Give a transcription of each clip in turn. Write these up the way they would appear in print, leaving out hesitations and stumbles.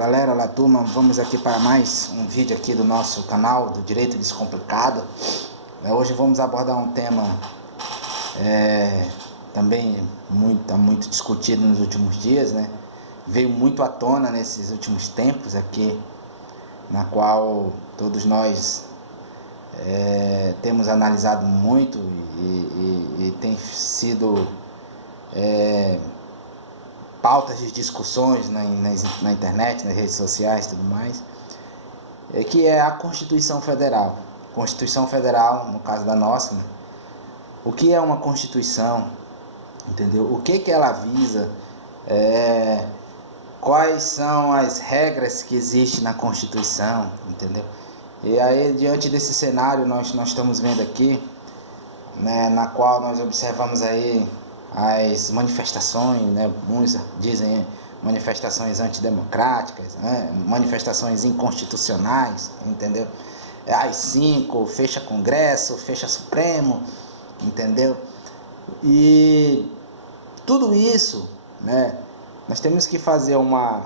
galera, olá turma, vamos aqui para mais um vídeo aqui do nosso canal do Direito Descomplicado. Hoje vamos abordar um tema também muito discutido nos últimos dias, né? Veio muito à tona nesses últimos tempos aqui, na qual todos nós temos analisado muito e tem sido pautas de discussões na internet, nas redes sociais e tudo mais, que é a Constituição Federal. Constituição Federal, no caso da nossa, né? O que é uma Constituição, entendeu? O que ela visa, quais são as regras que existem na Constituição, entendeu? E aí, diante desse cenário, nós estamos vendo aqui, né, na qual nós observamos aí as manifestações, né, uns dizem manifestações antidemocráticas, né, manifestações inconstitucionais, entendeu? AI-5, fecha Congresso, fecha Supremo, entendeu? E tudo isso, né, nós temos que fazer uma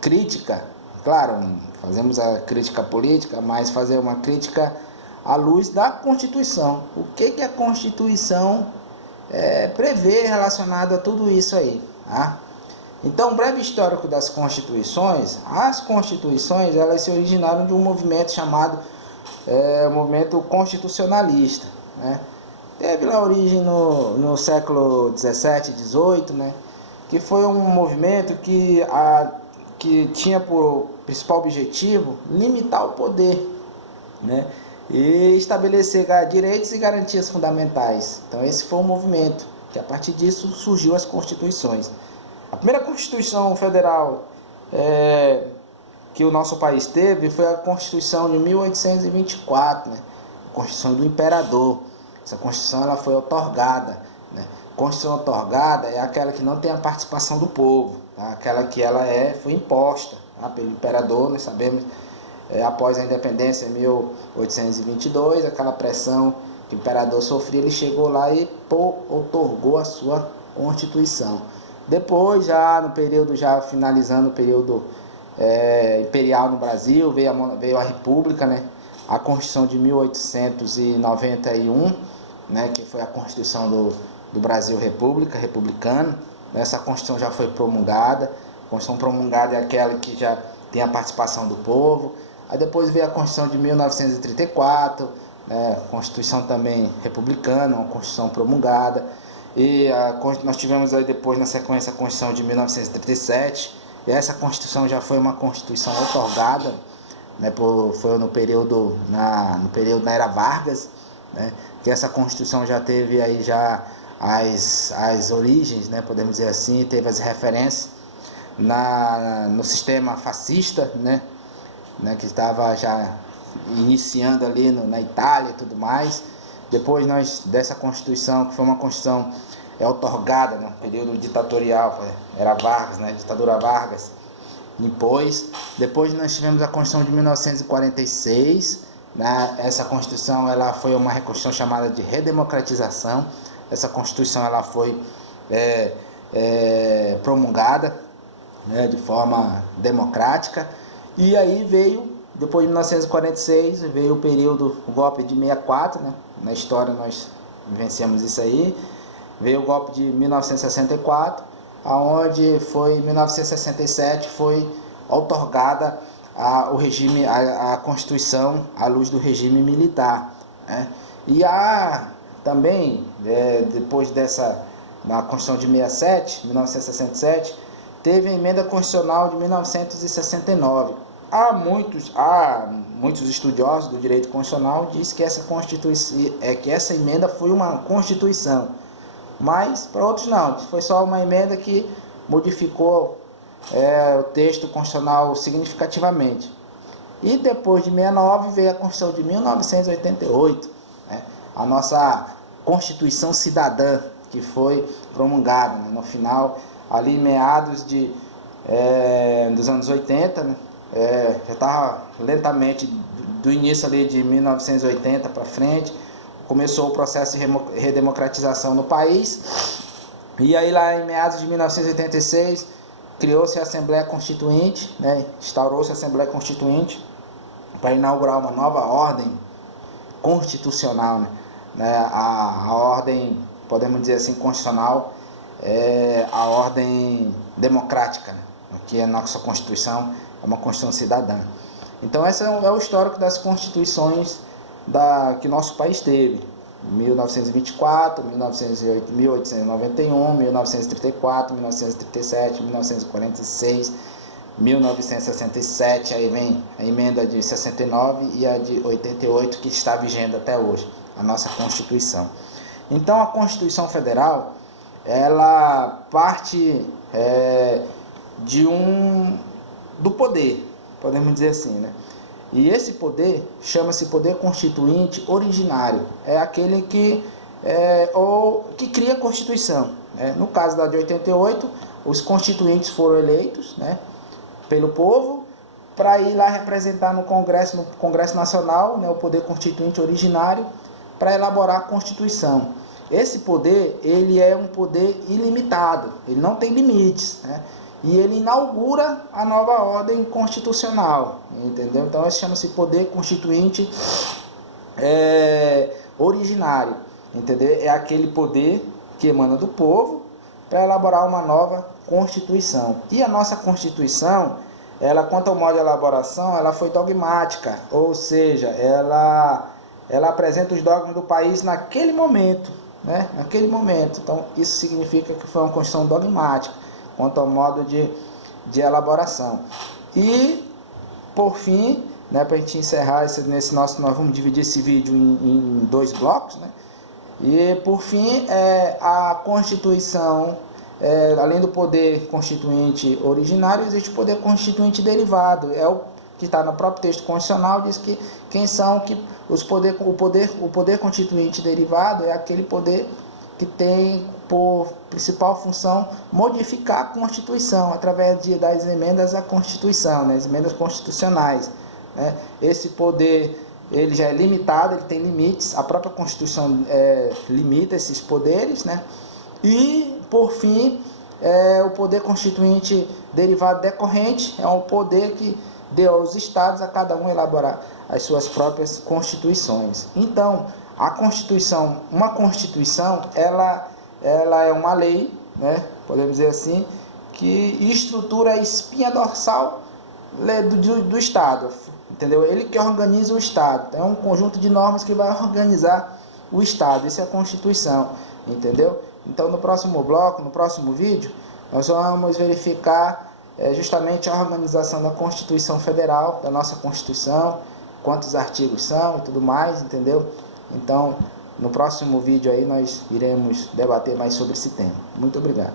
crítica, claro, fazemos a crítica política, mas fazer uma crítica à luz da Constituição. O que a Constituição prevê relacionado a tudo isso aí, tá? Então, um breve histórico das constituições. As constituições, elas se originaram de um movimento chamado movimento constitucionalista, né? Teve lá origem no século 17, 18, né? Que foi um movimento que tinha por principal objetivo limitar o poder, né? E estabelecer direitos e garantias fundamentais. Então esse foi o movimento, que a partir disso surgiu as constituições. A primeira Constituição Federal que o nosso país teve foi a Constituição de 1824, né? A Constituição do Imperador. Essa Constituição ela foi outorgada, né? Constituição outorgada é aquela que não tem a participação do povo, tá? Aquela que ela foi imposta, tá, pelo Imperador. Nós sabemos, após a independência em 1822, aquela pressão que o imperador sofria, ele chegou lá e outorgou a sua Constituição. Depois, já no período, já finalizando o período imperial no Brasil, veio a República, né? A Constituição de 1891, né? Que foi a Constituição do Brasil República, republicano. Essa Constituição já foi promulgada. A Constituição promulgada é aquela que já tem a participação do povo. Aí depois veio a Constituição de 1934, né, Constituição também republicana, uma Constituição promulgada. E nós tivemos aí depois, na sequência, a Constituição de 1937. E essa Constituição já foi uma Constituição outorgada, né, foi no período na era Vargas, né, que essa Constituição já teve aí já as origens, né, podemos dizer assim, teve as referências no sistema fascista, né, que estava já iniciando ali na Itália e tudo mais. Depois dessa Constituição, que foi uma Constituição outorgada no período ditatorial, era Vargas, né, ditadura Vargas, impôs. Depois nós tivemos a Constituição de 1946, né, essa Constituição ela foi uma Constituição chamada de redemocratização. Essa Constituição ela foi promulgada, né, de forma democrática. E aí depois de 1946, veio o período, o golpe de 64, né? Na história nós vivenciamos isso aí. Veio o golpe de 1964, aonde foi em 1967 foi outorgada a Constituição à luz do regime militar, né? E também, depois na Constituição de 1967, teve a Emenda Constitucional de 1969. Há muitos estudiosos do direito constitucional diz que essa emenda foi uma Constituição, mas para outros não, foi só uma emenda que modificou o texto constitucional significativamente. E depois de 69 veio a Constituição de 1988, né? A nossa Constituição Cidadã, que foi promulgada, né, no final, ali meados dos anos 80, né? Já estava lentamente, do início ali de 1980 para frente, começou o processo de redemocratização no país. E aí lá em meados de 1986 criou-se a Assembleia Constituinte, né? Instaurou-se a Assembleia Constituinte para inaugurar uma nova ordem constitucional, né? A ordem, podemos dizer assim, constitucional, é a ordem democrática, né? Que a nossa Constituição é uma Constituição cidadã. Então esse é o histórico das constituições que nosso país teve: 1924, 1891, 1934, 1937, 1946, 1967, aí vem a emenda de 69 e a de 88, que está vigente até hoje, a nossa Constituição. Então a Constituição Federal, ela parte do poder, podemos dizer assim, né? E esse poder chama-se poder constituinte originário, é aquele que cria a Constituição, né? No caso da de 88, os constituintes foram eleitos, né, pelo povo, para ir lá representar no Congresso Nacional, né, o poder constituinte originário, para elaborar a Constituição. Esse poder, ele é um poder ilimitado, ele não tem limites, né? E ele inaugura a nova ordem constitucional, entendeu? Então, esse chama-se poder constituinte originário, entendeu? É aquele poder que emana do povo para elaborar uma nova Constituição. E a nossa Constituição, ela, quanto ao modo de elaboração, ela foi dogmática, ou seja, ela apresenta os dogmas do país naquele momento, né? Naquele momento. Então, isso significa que foi uma Constituição dogmática quanto ao modo de elaboração. E, por fim, né, para a gente encerrar nós vamos dividir esse vídeo em 2 blocos, né? E, por fim, a Constituição, além do poder constituinte originário, existe o poder constituinte derivado. É o que está no próprio texto constitucional, diz que quem são o poder constituinte derivado é aquele poder que tem por principal função modificar a Constituição através das emendas à Constituição, né, as emendas constitucionais, né? Esse poder, ele já é limitado, ele tem limites, a própria Constituição limita esses poderes, né? E, por fim, o poder constituinte derivado decorrente é um poder que deu aos estados, a cada um elaborar as suas próprias constituições. Então, a Constituição, uma Constituição, ela é uma lei, né, podemos dizer assim, que estrutura a espinha dorsal do Estado, entendeu? Ele que organiza o Estado. Então, é um conjunto de normas que vai organizar o Estado. Isso é a Constituição, entendeu? Então, no próximo bloco, no próximo vídeo, nós vamos verificar justamente a organização da Constituição Federal, da nossa Constituição, quantos artigos são e tudo mais, entendeu? Então, no próximo vídeo aí nós iremos debater mais sobre esse tema. Muito obrigado.